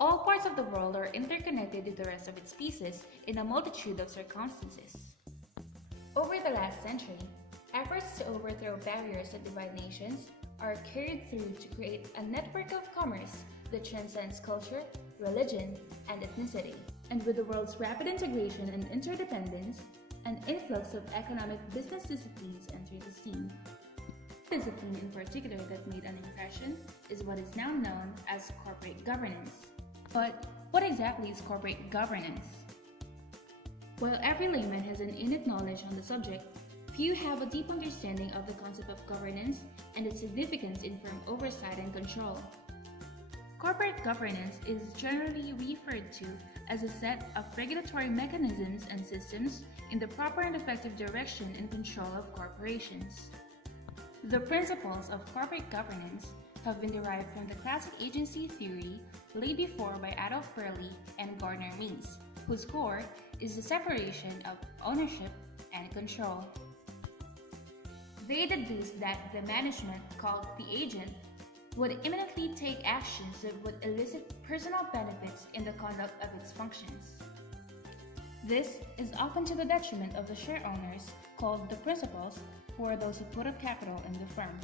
All parts of the world are interconnected to the rest of its pieces in a multitude of circumstances. Over the last century, efforts to overthrow barriers that divide nations are carried through to create a network of commerce that transcends culture, religion, and ethnicity. And with the world's rapid integration and interdependence, an influx of economic business disciplines entered the scene. One discipline in particular that made an impression is what is now known as corporate governance. But what exactly is corporate governance? While every layman has an innate knowledge on the subject, few have a deep understanding of the concept of governance and its significance in firm oversight and control. Corporate governance is generally referred to as a set of regulatory mechanisms and systems in the proper and effective direction and control of corporations. The principles of corporate governance have been derived from the classic agency theory laid before by Adolf Berle and Gardner Means, whose core is the separation of ownership and control. They deduced that the management, called the agent, would imminently take actions that would elicit personal benefits in the conduct of its functions. This is often to the detriment of the share owners, called the principals, who are those who put up capital in the firm.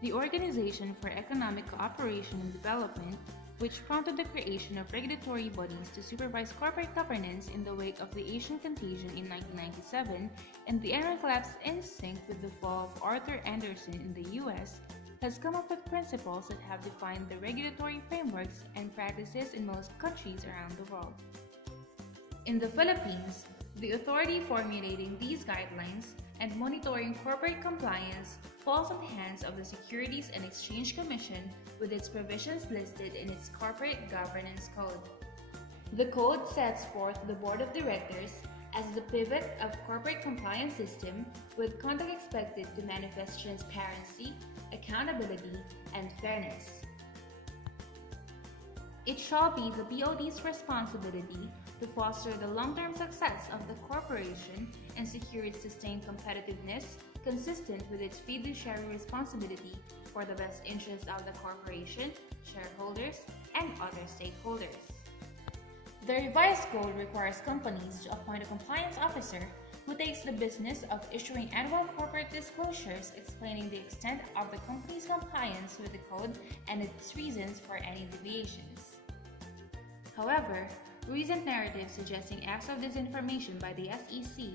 The Organization for Economic Cooperation and Development, which prompted the creation of regulatory bodies to supervise corporate governance in the wake of the Asian contagion in 1997 and the era collapse in sync with the fall of Arthur Andersen in the US, has come up with principles that have defined the regulatory frameworks and practices in most countries around the world. In the Philippines, the authority formulating these guidelines and monitoring corporate compliance falls in the hands of the Securities and Exchange Commission with its provisions listed in its Corporate Governance Code. The code sets forth the Board of Directors as the pivot of corporate compliance system with conduct expected to manifest transparency, accountability, and fairness. It shall be the BOD's responsibility to foster the long-term success of the corporation and secure its sustained competitiveness consistent with its fiduciary responsibility for the best interests of the corporation, shareholders, and other stakeholders. The revised code requires companies to appoint a compliance officer who takes the business of issuing annual corporate disclosures explaining the extent of the company's compliance with the code and its reasons for any deviations. However, recent narratives suggesting acts of disinformation by the SEC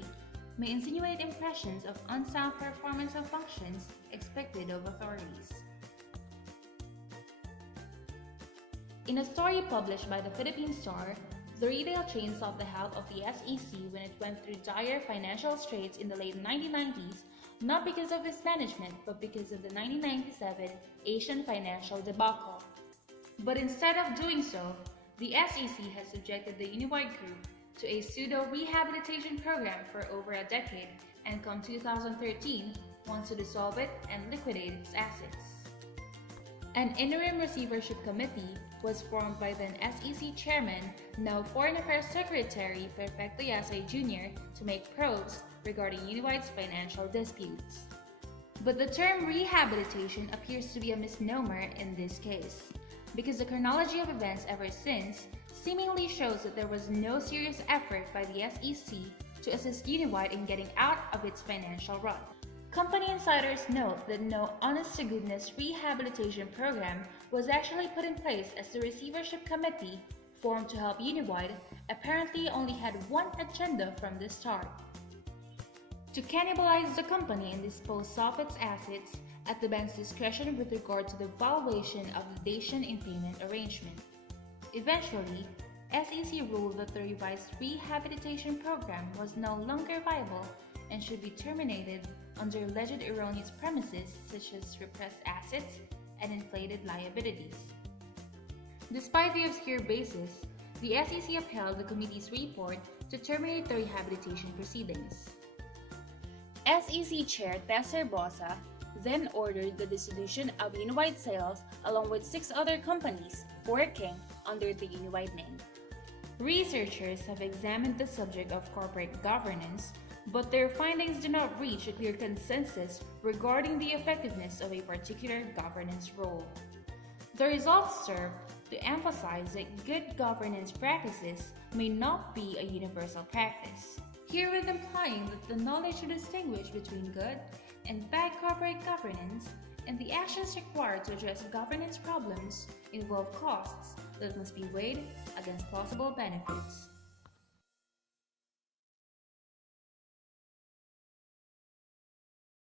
may insinuate impressions of unsound performance of functions expected of authorities. In a story published by the Philippine Star, the retail chain sought the help of the SEC when it went through dire financial straits in the late 1990s, not because of mismanagement, but because of the 1997 Asian financial debacle. But instead of doing so, the SEC has subjected the Uniwide Group to a pseudo-rehabilitation program for over a decade, and come 2013, wants to dissolve it and liquidate its assets. An interim receivership committee was formed by then SEC Chairman, now Foreign Affairs Secretary Perfecto Yasay Jr. to make probes regarding Uniwide's financial disputes. But the term rehabilitation appears to be a misnomer in this case, because the chronology of events ever since seemingly shows that there was no serious effort by the SEC to assist Uniwide in getting out of its financial rut. Company insiders note that no honest-to-goodness rehabilitation program was actually put in place, as the receivership committee, formed to help Uniwide, apparently only had one agenda from the start: to cannibalize the company and dispose of its assets at the bank's discretion with regard to the valuation of the Dacian in-payment arrangement. Eventually, SEC ruled that the revised rehabilitation program was no longer viable and should be terminated under alleged erroneous premises such as repressed assets and inflated liabilities. Despite the obscure basis, the SEC upheld the committee's report to terminate the rehabilitation proceedings. SEC Chair Tesser Bosa then ordered the dissolution of Uniwide Sales along with 6 other companies working under the Uniwide name. Researchers have examined the subject of corporate governance, but their findings do not reach a clear consensus regarding the effectiveness of a particular governance role. The results serve to emphasize that good governance practices may not be a universal practice. Herewith implying that the knowledge to distinguish between good and bad corporate governance and the actions required to address governance problems involve costs that must be weighed against possible benefits.